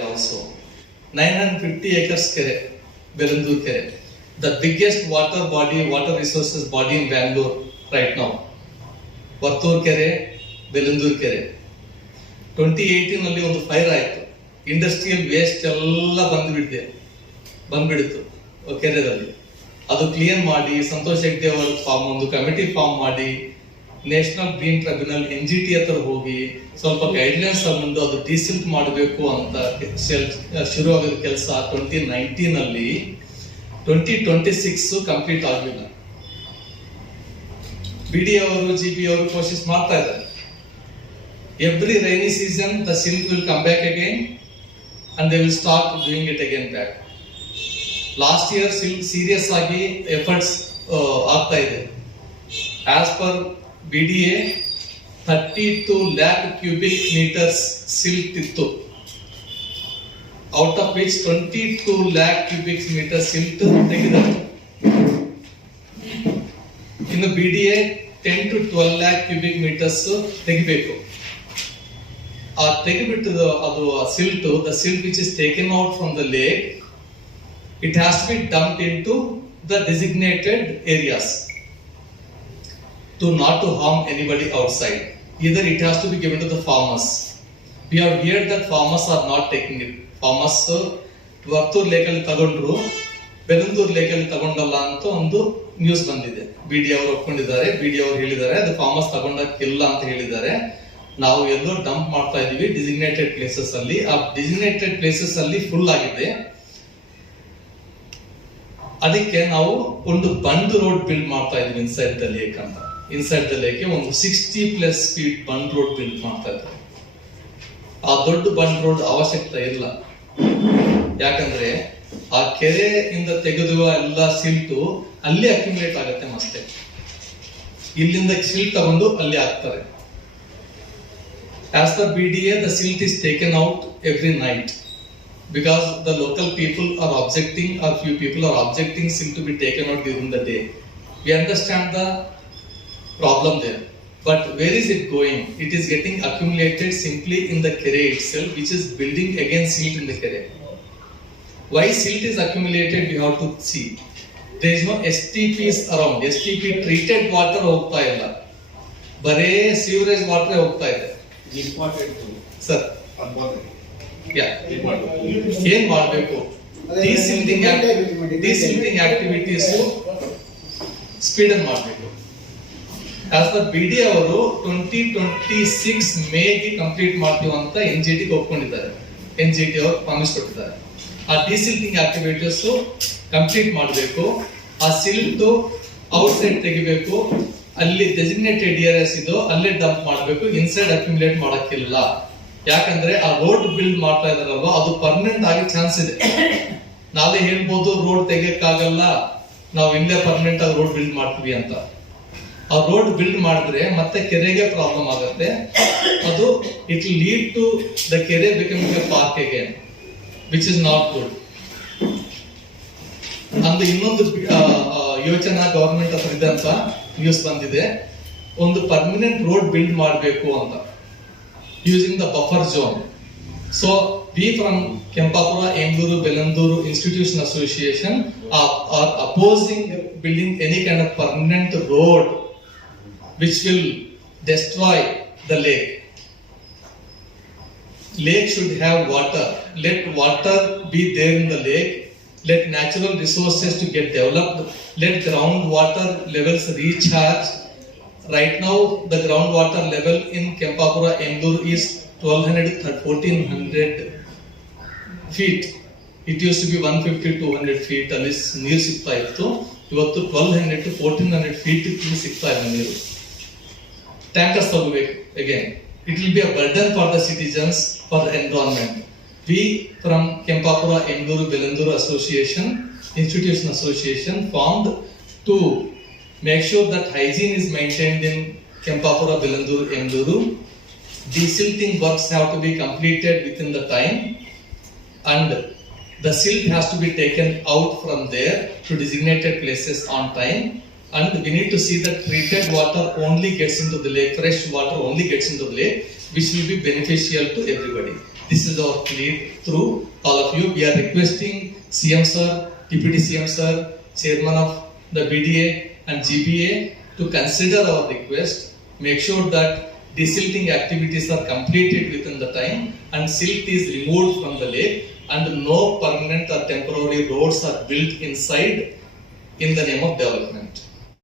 also. 950 acres ಕೆರೆ ಬೆರಂದೂರ್ ಕೆರೆ the biggest water body water resources body in Bangalore right now Varthur ಕೆರೆ ಬೆಲಂದೂರ್ ಕೆರೆ twenty ಏಯ್ಟೀನಲ್ಲಿ ಒಂದು ಫೈರ್ ಆಯಿತು. ಇಂಡಸ್ಟ್ರಿಯಲ್ ವೇಸ್ಟ್ ಎಲ್ಲ ಬಂದ್ಬಿಟ್ಟಿದೆ ಬಂದ್ಬಿಡಿತು ಕೆರೆದಲ್ಲಿ. ಅದು ಕ್ಲಿಯರ್ ಮಾಡಿ, ಸಂತೋಷ್ ಹೆಗ್ಡೆ ಅವರು ಫಾರ್ಮ್ ಒಂದು ಕಮಿಟಿ ಫಾರ್ಮ್ ಮಾಡಿ national green tribunal N G T ಹತ್ರ ಹೋಗಿ ಸ್ವಲ್ಪ ಗೈಡ್ಲೈನ್ಸ್ ತಗೊಂಡು ಅದು ಡಿಸಿಲ್ಟ್ ಮಾಡಬೇಕು ಅಂತ ಶುರು ಆಗಿದ ಕೆಲಸ ಟ್ವೆಂಟಿ ನೈನ್ಟೀನ್ ಅಲ್ಲಿ ಟ್ವೆಂಟಿ ಟ್ವೆಂಟಿ ಸಿಕ್ಸ್ ಕಂಪ್ಲೀಟ್ ಆಗಲಿಲ್ಲ ಬಿ ಡಿ ಅವರು ಜಿ ಪಿ ಅವರು ಕೋಶಿಸ್ ಮಾಡ್ತಾ ಇದ್ದಾರೆ. Every rainy season the silt will come back again and they will stop doing it again back last year silt serious ಆಗಿ efforts ಆಗ್ತಾ ಇದೆ. As per B D A thirty two lakh cubic metres silt ಇತ್ತು out of which twenty two lakh cubic metre silt ತೆಗೆದರು ಇನ್ನು B D A ten to twelve lakh cubic metres ತೆಗಿಬೇಕು ಆ ತೆಗೆಬಿಟ್ಟು ಅದು silt the silt which is taken out from the lake it has to be dumped into the designated areas to not to harm anybody outside. Either it has to be given to the farmers. We have heard that farmers are not taking it. Farmers Varthur ಲೇಕಲ್ಲಿ ತಗೊಂಡ್ರು ಬೆಲಂದೂರ್ ಲೇಕಲ್ಲಿ ತಗೊಂಡಲ್ಲ ಅಂತ ಒಂದು news ಬಂದಿದೆ. B D ಅವರು ಒಪ್ಕೊಂಡಿದ್ದಾರೆ B D ಅವರು ಹೇಳಿದ್ದಾರೆ, ಅದು farms ತಗೊಂಡಕ್ಕಿಲ್ಲ ಅಂತ ಹೇಳಿದ್ದಾರೆ. ನಾವು ಎಲ್ಲೋ ಡಂಪ್ ಮಾಡ್ತಾ ಇದೀವಿ ಡಿಸಿಗ್ನೇಟೆಡ್ ಪ್ಲೇಸಸ್ ಅಲ್ಲಿ. ಆ ಡಿಸಿಗ್ನೇಟೆಡ್ ಪ್ಲೇಸಸ್ ಅಲ್ಲಿ ಫುಲ್ ಆಗಿದೆ. ಅದಕ್ಕೆ ನಾವು ಒಂದು ಬಂಡ್ ರೋಡ್ ಬಿಲ್ಡ್ ಮಾಡ್ತಾ ಇದೀವಿ ಇನ್ಸೈಡ್ ದ ಅಂತ. ಇನ್ಸೈಡ್ ದ ಲೇಕ್ ಒಂದು sixty plus speed bund road build ಮಾಡ್ತಾ ಇದ್ದಾರೆ. ಆ ದೊಡ್ಡ ಬಂಡ್ ರೋಡ್ ಅವಶ್ಯಕತೆ ಇಲ್ಲ. ಯಾಕಂದ್ರೆ ಆ ಕೆರೆಯಿಂದ ತೆಗೆದುವ ಎಲ್ಲ ಸಿಲ್ಟು ಅಲ್ಲಿ ಅಕ್ಯುಮುಲೇಟ್ ಆಗುತ್ತೆ ಮತ್ತೆ. ಇಲ್ಲಿಂದ ಸಿಲ್ಟ್ ತಗೊಂಡು ಅಲ್ಲಿ ಹಾಕ್ತಾರೆ. As the B D A the silt is taken out every night because the local people are objecting are few people are objecting silt to be taken out during the day we understand the problem there but where is it going it is getting accumulated simply in the kere itself which is building again silt in the kere why silt is accumulated we have to see there is no stps around stp treated water ಹೋಗ್ತಾ ಇಲ್ಲ ಬರೇ ಸೀವರೇಜ್ water ಹೋಗ್ತಾ ಇದೆ important sir ಅನ್ಬೋದು ಯಾ ಏನ್ ಮಾಡ್ಬೇಕು desilting desilting activities speed ಅನ್ ಮಾಡಬೇಕು as the B D ಅವರು ಟ್ವೆಂಟಿ ಟ್ವೆಂಟಿ ಸಿಕ್ಸ್ ಮೇಗೆ ಕಂಪ್ಲೀಟ್ ಮಾಡ್ತೀವಿ ಅಂತ ಎನ್ ಜಿ ಟಿಗೆ ಒಪ್ಕೊಂಡಿದ್ದಾರೆ. ಎನ್ ಜಿ ಟಿ ಅವರು ಪ್ರಾಮಿಸ್ ಕೊಟ್ಟಿದ್ದಾರೆ. ಆ ಡಿಸಿಲ್ಟಿಂಗ್ ಆಕ್ಟಿವಿಟೀಸ್ ಕಂಪ್ಲೀಟ್ ಮಾಡಬೇಕು. ಆ ಸಿಲ್ಟ್ ಔಟ್ ಸೈಡ್ ತೆಗಿಬೇಕು. ಅಲ್ಲಿ ಡೆಸಿಗ್ನೇಟೆಡ್ ಎಸ್ ಇದು, ಅಲ್ಲೇ ಡಂಪ್ ಮಾಡಬೇಕು. ಇನ್ಸೈಡ್ ಅಕ್ಯುಮುಲೇಟ್ ಮಾಡಕ್ಕಿಲ್ಲ. ಯಾಕಂದ್ರೆ ಆ ರೋಡ್ ಬಿಲ್ಡ್ ಮಾಡ್ತಾ ಇದಾರಲ್ವ ಅದು ಪರ್ಮನೆಂಟ್ ಆಗಿ ಚಾನ್ಸ್ ಇದೆ. ನಾವೇ ಹೇಳ್ಬೋದು ರೋಡ್ ತೆಗಿಯಕ್ಕಾಗಲ್ಲ. ನಾವು ಇಲ್ಲೇ ಪರ್ಮನೆಂಟ್ ಆಗಿ ರೋಡ್ ಬಿಲ್ಡ್ ಮಾಡ್ತೀವಿ ಅಂತ. ಆ ರೋಡ್ ಬಿಲ್ಡ್ ಮಾಡಿದ್ರೆ ಮತ್ತೆ ಕೆರೆಗೆ ಪ್ರಾಬ್ಲಮ್ ಆಗುತ್ತೆ. ಅದು ಇಟ್ ಲೀಡ್ ಟು ದ ಕೆರೆ become a park again which is not good ಅಂದ್ರೆ ಇನ್ನೊಂದು ಯೋಚನಾ ಗವರ್ಮೆಂಟ್ ಅಥವಾ ಇದಂತ ನ್ಯೂಸ್ ಬಂದಿದೆ. ಒಂದು ಪರ್ಮನೆಂಟ್ ರೋಡ್ ಬಿಲ್ಡ್ ಮಾಡಬೇಕು ಅಂತ using the buffer zone so we from Kempapura ಎಂಗೂರು Bellandur institution association opposing building any kind of permanent road which will destroy the lake. Lake should have water. Let water be there in the lake. Let natural resources to get developed. Let groundwater levels recharge. Right now, the groundwater level in Kempapura, Endur is 1200 to 1400 feet. It used to be 150 200 feet ಅಲ್ಲಿ ನೀರು ಸಿಗ್ತಾ ಇತ್ತು ಇವತ್ತು twelve hundred to fourteen hundred feet ಸಿಗ್ತಾ ಇದೆ ನೀರು tankers polluate again. It will be a burden for the citizens, for the environment. We from Kempapura Enduru Belenduru Association, Institution Association, formed to make sure that hygiene is maintained in Kempapura Belenduru Enduru. The silting works have to be completed within the time and the silt has to be taken out from there to designated places on time and we need to see that treated water only gets into the lake, fresh water only gets into the lake, which will be beneficial to everybody. This is our plea through all of you. We are requesting CM sir, Deputy CM sir, Chairman of the BDA and GPA to consider our request. Make sure that desilting activities are completed within the time and silt is removed from the lake and no permanent or temporary roads are built inside in the name of development.